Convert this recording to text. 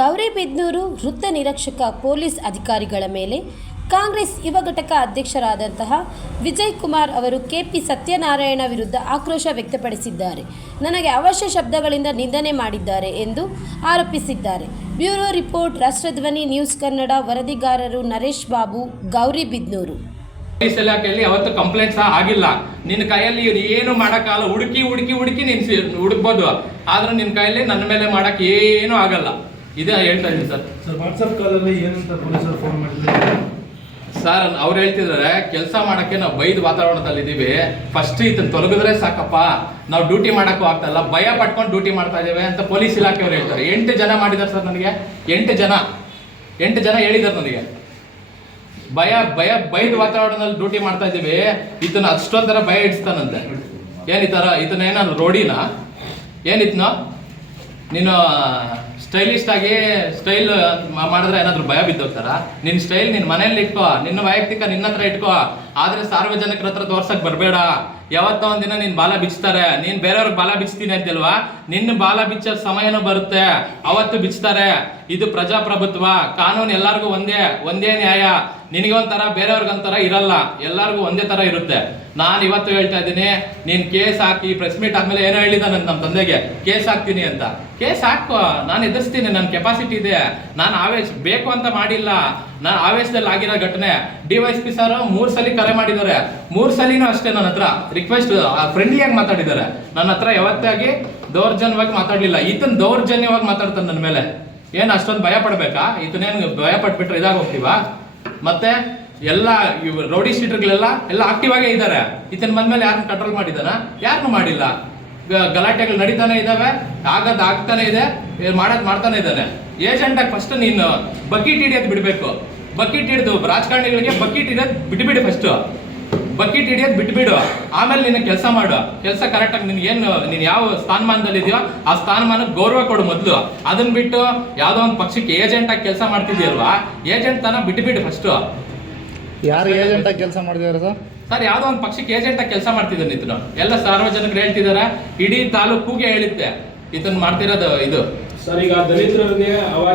ಗೌರಿಬಿದನೂರು ವೃತ್ತ ನಿರೀಕ್ಷಕ ಪೊಲೀಸ್ ಅಧಿಕಾರಿಗಳ ಮೇಲೆ ಕಾಂಗ್ರೆಸ್ ಯುವ ಘಟಕ ಅಧ್ಯಕ್ಷರಾದಂತಹ ವಿಜಯ್ ಕುಮಾರ್ ಅವರು ಕೆಪಿ ಸತ್ಯನಾರಾಯಣ ವಿರುದ್ಧ ಆಕ್ರೋಶ ವ್ಯಕ್ತಪಡಿಸಿದ್ದಾರೆ. ನನಗೆ ಅವಶ್ಯ ಶಬ್ದಗಳಿಂದ ನಿಂದನೆ ಮಾಡಿದ್ದಾರೆ ಎಂದು ಆರೋಪಿಸಿದ್ದಾರೆ. Bureau report, Rashtradhwani news Kannada, ವರದಿಗಾರರು Naresh Babu, Gauribidanur. Police ಇಲಾಖೆಯಲ್ಲಿ ಅವತ್ತು ಕಂಪ್ಲೇಂಟ್ ಸಹ ಆಗಿಲ್ಲ. ನಿನ್ನ ಕೈಯಲ್ಲಿ ಏನು ಮಾಡೋಕ್ಕಾಗಲ್ಲ ಹುಡುಕಿ ಹುಡುಕಿ ಹುಡುಕಿ ನೀನು ಹುಡುಕ್ಬೋದು. ಆದ್ರೆ ನಿನ್ನ ಕೈಯಲ್ಲಿ ನನ್ನ ಮೇಲೆ ಮಾಡಕ್ಕೆ ಏನೂ ಆಗಲ್ಲ. ಇದೇ ಹೇಳ್ತಾ ಇದ್ದೀನಿ ಸರ್. ಸರ್ ವಾಟ್ಸಪ್ ಕಾಲಲ್ಲಿ ಏನಂತ ಪೊಲೀಸರು ಫೋನ್ ಮಾಡಿದ್ರು? ಸರ್ ಅವ್ರು ಹೇಳ್ತಿದ್ದಾರೆ ಕೆಲಸ ಮಾಡೋಕ್ಕೆ ನಾವು ಬೈದ ವಾತಾವರಣದಲ್ಲಿ ಇದ್ದೀವಿ ಫಸ್ಟ್ ಇದನ್ನ ತೊಲಗಿದ್ರೆ ಸಾಕಪ್ಪ. ನಾವು ಡ್ಯೂಟಿ ಮಾಡೋಕ್ಕೂ ಆಗ್ತಾ ಇಲ್ಲ. ಭಯ ಪಟ್ಕೊಂಡು ಡ್ಯೂಟಿ ಮಾಡ್ತಾ ಇದ್ದೇವೆ ಅಂತ ಪೊಲೀಸ್ ಇಲಾಖೆಯವ್ರು ಹೇಳ್ತಾರೆ. ಎಂಟು ಜನ ಮಾಡಿದ್ದಾರೆ ಸರ್ ನನಗೆ. ಎಂಟು ಜನ. ಎಂಟು ಜನ ಹೇಳಿದ್ದಾರೆ ನನಗೆ. ಭಯ ಭಯ ಬೈದ ವಾತಾವರಣದಲ್ಲಿ ಡ್ಯೂಟಿ ಮಾಡ್ತಾ ಇದ್ದೀವಿ. ಇದನ್ನ ಅಷ್ಟೊಂದರ ಭಯ ಇಡಿಸ್ತಾನಂತೆ ಏನಿತ್ತಾರ ಇದನ್ನ ಏನಾದ್ರು ರೋಡಿನ ಏನಿತ್ನೋ ನೀನು ಸ್ಟೈಲಿಸ್ಟ್ ಆಗಿ ಸ್ಟೈಲ್ ಮಾಡಿದ್ರೆ ಏನಾದ್ರು ಭಯ ಬಿದ್ದೋಗ್ತಾರ? ನಿನ್ನ ಸ್ಟೈಲ್ ನಿನ್ನ ಮನೇಲಿ ಇಟ್ಕೋ ನಿನ್ನ ವೈಯಕ್ತಿಕ ನಿನ್ನ ಹತ್ರ ಇಟ್ಕೋ. ಆದ್ರೆ ಸಾರ್ವಜನಿಕರ ಹತ್ರ ತೋರ್ಸಕ್ ಬರಬೇಡ. ಯಾವತ್ತೋ ಒಂದಿನ ನಿನ್ ಬಾಲ ಬಿಚ್ತಾರೆ. ನೀನ್ ಬೇರೆಯವ್ರಿಗೆ ಬಾಲ ಬಿಚ್ತೀನಿ ಅಂತಿಲ್ವಾ? ನಿನ್ನ ಬಾಲ ಬಿಚ್ಚೋ ಸಮಯನೂ ಬರುತ್ತೆ. ಅವತ್ತು ಬಿಚ್ತಾರೆ. ಇದು ಪ್ರಜಾಪ್ರಭುತ್ವ. ಕಾನೂನು ಎಲ್ಲರಿಗೂ ಒಂದೇ ಒಂದೇ ನ್ಯಾಯ. ನಿನಗೆ ಒಂಥರ ಬೇರೆಯವ್ರಿಗೊಂಥರ ಇರಲ್ಲ. ಎಲ್ಲರಿಗೂ ಒಂದೇ ತರ ಇರುತ್ತೆ. ನಾನು ಇವತ್ತು ಹೇಳ್ತಾ ಇದ್ದೀನಿ, ನೀನ್ ಕೇಸ್ ಹಾಕಿ ಪ್ರೆಸ್ ಮೀಟ್ ಆದ್ಮೇಲೆ ಏನೋ ಹೇಳಿದ ನನ್ನ ನಮ್ಮ ತಂದೆಗೆ. ಕೇಸ್ ಹಾಕ್ತೀನಿ ಅಂತ. ಕೇಸ್ ಹಾಕು, ನಾನು ಎದುರಿಸ್ತೀನಿ ನನ್ನ ಕೆಪಾಸಿಟಿ ಇದೆ. ನಾನು ಆವೇಶ, ಬೇಕು ಅಂತ ಮಾಡಿಲ್ಲ. ನಾನು ಆವೇಶದಲ್ಲಿ ಆಗಿರೋ ಘಟನೆ, ಡಿ ವೈಸ್ ಸರ್ ಮೂರು ಸಲ ಕರೆ ಮಾಡಿದ್ದಾರೆ. ಮೂರು ಸಲಿನೂ ಅಷ್ಟೇ ನನ್ನ ಹತ್ರ. ರಿಕ್ವೆಸ್ಟ್ ಫ್ರೆಂಡ್ಲಿಯಾಗಿ ಮಾತಾಡಿದ್ದಾರೆ. ನನ್ನ ಹತ್ರ ಯಾವತ್ತಾಗಿ ದೌರ್ಜನ್ಯವಾಗಿ ಮಾತಾಡ್ಲಿಲ್ಲ. ಈತನ ದೌರ್ಜನ್ಯವಾಗಿ ಮಾತಾಡ್ತಾನೆ ನನ್ನ ಮೇಲೆ. ಏನು ಅಷ್ಟೊಂದು ಭಯ ಪಡ್ಬೇಕಾ? ಇದನ್ನೇನು ಭಯ ಪಟ್ಬಿಟ್ರೆ ಇದಾಗ ಹೋಗ್ತೀವಾ? ಮತ್ತೆ ಎಲ್ಲ ರೌಡಿ ಶೀಟರ್ಗಳೆಲ್ಲ ಎಲ್ಲ ಆಕ್ಟಿವ್ ಆಗೇ ಇದ್ದಾರೆ. ಈತನ ಬಂದ್ಮೇಲೆ ಯಾರನ್ನ ಕಂಟ್ರೋಲ್ ಮಾಡಿದಾನ ಯಾರನ್ನು ಮಾಡಿಲ್ಲ. ಗಲಾಟೆಗಳು ನಡೀತಾನೆ ಇದಾವೆ ಆಗದ್ ಆಗ್ತಾನೆ ಇದೆ ಮಾಡದ್ ಮಾಡ್ತಾನೆ ಇದ್ದಾನೆ. ಏಜೆಂಟ್ ಆಗಿ ಫಸ್ಟ್ ನೀನು ಬಕೀಟ್ ಹಿಡಿಯೋದು ಬಿಡ್ಬೇಕು. ಬಕೀಟ್ ಹಿಡಿದು ರಾಜಕಾರಣಿಗಳಿಗೆ ಬಕೀಟ್ ಹಿಡಿಯೋದು ಬಿಟ್ಬಿಡಿ ಫಸ್ಟ್ ಬಕೀಟ್ ಹಿಡಿಯೋದು ಬಿಟ್ಬಿಡು. ಆಮೇಲೆ ನಿನ್ನ ಕೆಲಸ ಮಾಡು. ಕೆಲಸ ಕರೆಕ್ಟಾಗಿ ನಿನ್ಗೆ ಏನು, ನೀನು ಯಾವ ಸ್ಥಾನಮಾನದಲ್ಲಿ ಇದೆಯೋ ಆ ಸ್ಥಾನಮಾನಕ್ಕೆ ಗೌರವ ಕೊಡು ಮೊದಲು. ಅದನ್ನ ಬಿಟ್ಟು ಯಾವುದೋ ಒಂದು ಪಕ್ಷಕ್ಕೆ ಏಜೆಂಟ್ ಆಗಿ ಕೆಲಸ ಮಾಡ್ತಿದ್ಯಲ್ವಾ ಏಜೆಂಟ್ ತನ ಬಿಟ್ಬಿಡು ಫಸ್ಟು ಯಾರು ಏಜೆಂಟ್ ಆಗಿ ಕೆಲಸ ಮಾಡಿದಾರೆ ಸರ್? ಸರ್ ಯಾವ್ದೋ ಒಂದು ಪಕ್ಷಕ್ಕೆ ಏಜೆಂಟ್ ಆಗಿ ಕೆಲಸ ಮಾಡ್ತಿದ್ದಾನೆ ಇದನ್ನು ಎಲ್ಲ ಸಾರ್ವಜನಿಕರು ಹೇಳ್ತಿದಾರೆ ಇಡೀ ತಾಲೂಕುಗೆ ಹೇಳಿದ್ದೆ. ಇದನ್ನ ಮಾಡ್ತಿರೋದು ಇದು. ಸರ್ ಈಗ ದಲಿತರಿಗೆ ಅವಾಗ